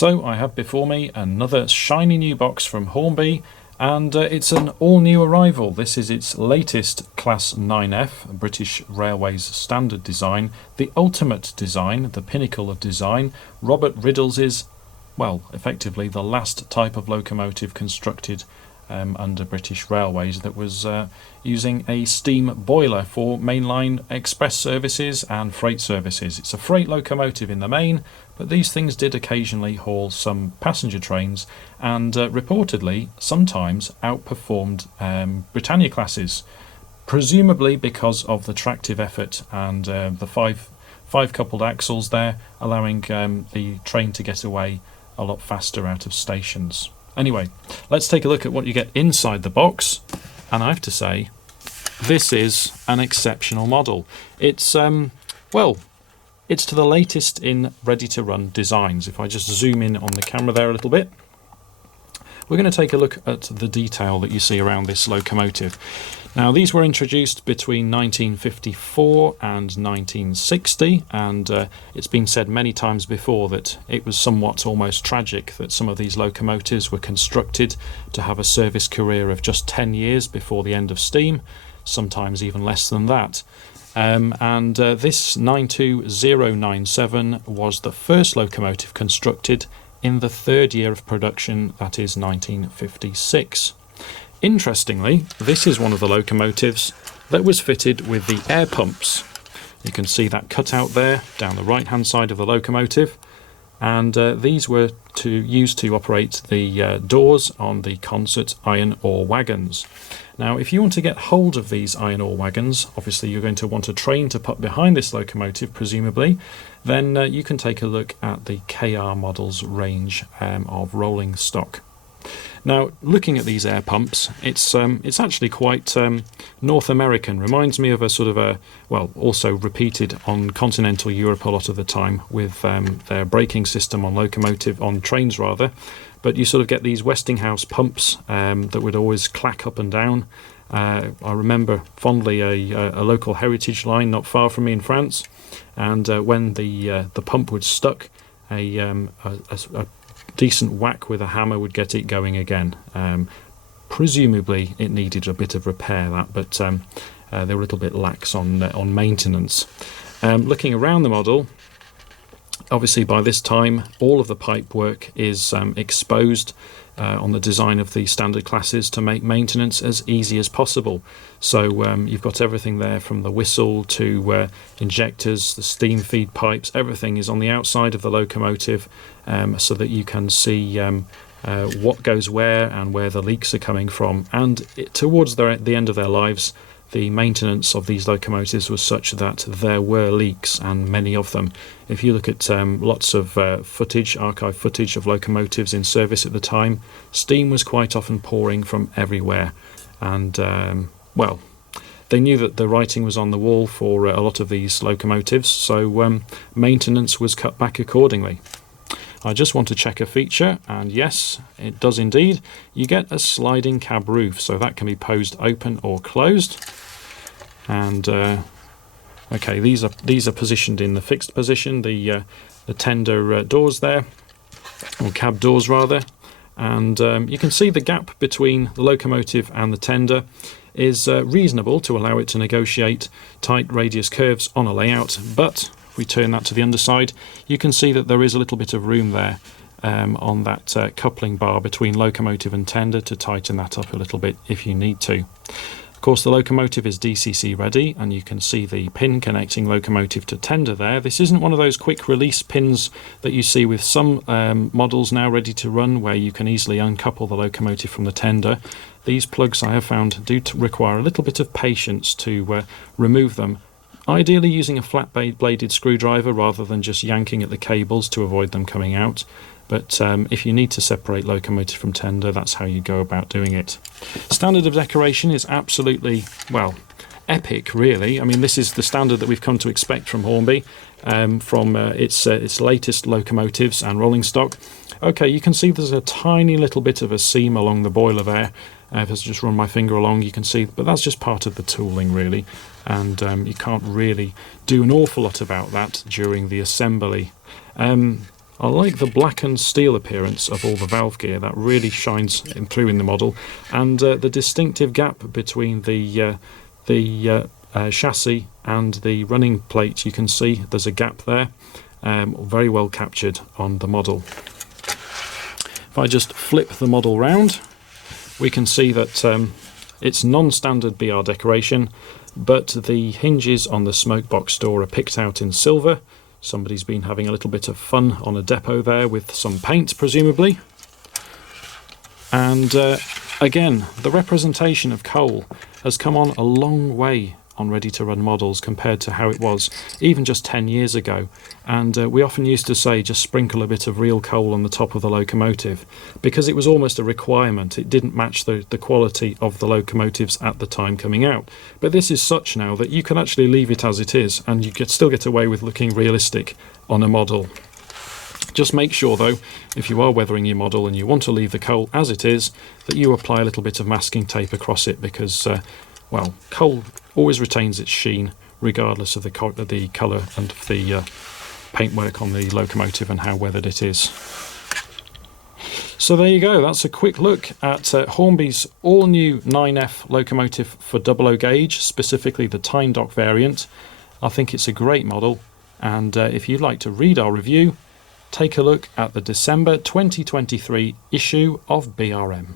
So I have before me another shiny new box from Hornby, and it's an all-new arrival. This is its latest Class 9F, British Railways standard design, the ultimate design, the pinnacle of design. Robert Riddles's, well, effectively the last type of locomotive constructed under British Railways that was using a steam boiler for mainline express services and freight services. It's a freight locomotive in the main, but these things did occasionally haul some passenger trains and reportedly sometimes outperformed Britannia classes, presumably because of the tractive effort and the five coupled axles there, allowing the train to get away a lot faster out of stations. Anyway, let's take a look at what you get inside the box, and I have to say, this is an exceptional model. It's well, it's to the latest in ready-to-run designs. If I just zoom in on the camera there a little bit, we're going to take a look at the detail that you see around this locomotive. Now, these were introduced between 1954 and 1960, and it's been said many times before that it was somewhat almost tragic that some of these locomotives were constructed to have a service career of just 10 years before the end of steam, sometimes even less than that. This 92097 was the first locomotive constructed in the third year of production, that is 1956. Interestingly, this is one of the locomotives that was fitted with the air pumps. You can see that cutout there down the right hand side of the locomotive, and these were used to operate the doors on the concert iron ore wagons. Now, if you want to get hold of these iron ore wagons, obviously you're going to want a train to put behind this locomotive, presumably, then you can take a look at the KR Models range of rolling stock. Now, looking at these air pumps, it's actually quite North American. Reminds me of a sort of also repeated on continental Europe a lot of the time with their braking system on trains rather. But you sort of get these Westinghouse pumps that would always clack up and down. I remember fondly a local heritage line not far from me in France, and when the pump was stuck, a decent whack with a hammer would get it going again. Presumably it needed a bit of repair, but they were a little bit lax on maintenance. Looking around the model, obviously by this time all of the pipe work is exposed on the design of the standard classes to make maintenance as easy as possible. So you've got everything there from the whistle to injectors, the steam feed pipes, everything is on the outside of the locomotive so that you can see what goes where and where the leaks are coming from. And towards the end of their lives, the maintenance of these locomotives was such that there were leaks, and many of them. If you look at lots of archive footage of locomotives in service at the time, steam was quite often pouring from everywhere. And, they knew that the writing was on the wall for a lot of these locomotives, so maintenance was cut back accordingly. I just want to check a feature, and yes, it does indeed. You get a sliding cab roof, so that can be posed open or closed. And okay, these are positioned in the fixed position, the tender doors there, or cab doors rather. And you can see the gap between the locomotive and the tender is reasonable to allow it to negotiate tight radius curves on a layout, but if we turn that to the underside, you can see that there is a little bit of room there on that coupling bar between locomotive and tender to tighten that up a little bit if you need to. Of course, the locomotive is DCC ready, and you can see the pin connecting locomotive to tender there. This isn't one of those quick release pins that you see with some models now ready to run, where you can easily uncouple the locomotive from the tender. These plugs, I have found, do require a little bit of patience to remove them, ideally using a flat bladed screwdriver rather than just yanking at the cables to avoid them coming out. But if you need to separate locomotive from tender, that's how you go about doing it. Standard of decoration is absolutely, well, epic, really. I mean, this is the standard that we've come to expect from Hornby, from its latest locomotives and rolling stock. Okay, you can see there's a tiny little bit of a seam along the boiler there. If I just run my finger along, you can see, but that's just part of the tooling, really. And you can't really do an awful lot about that during the assembly. I like the blackened steel appearance of all the valve gear. That really shines through in the model, and the distinctive gap between the chassis and the running plate. You can see there's a gap there, very well captured on the model. If I just flip the model round, we can see that it's non-standard BR decoration, but the hinges on the smoke box door are picked out in silver. Somebody's been having a little bit of fun on a depot there with some paint, presumably. And again, the representation of coal has come on a long way on ready-to-run models compared to how it was even just 10 years ago. And we often used to say just sprinkle a bit of real coal on the top of the locomotive, because it was almost a requirement. It didn't match the quality of the locomotives at the time coming out. But this is such now that you can actually leave it as it is, and you could still get away with looking realistic on a model. Just make sure though, if you are weathering your model and you want to leave the coal as it is, that you apply a little bit of masking tape across it, because well, coal always retains its sheen regardless of the colour and the paintwork on the locomotive and how weathered it is. So there you go, that's a quick look at Hornby's all-new 9F locomotive for 00 gauge, specifically the Tyne Dock variant. I think it's a great model, and if you'd like to read our review, take a look at the December 2023 issue of BRM.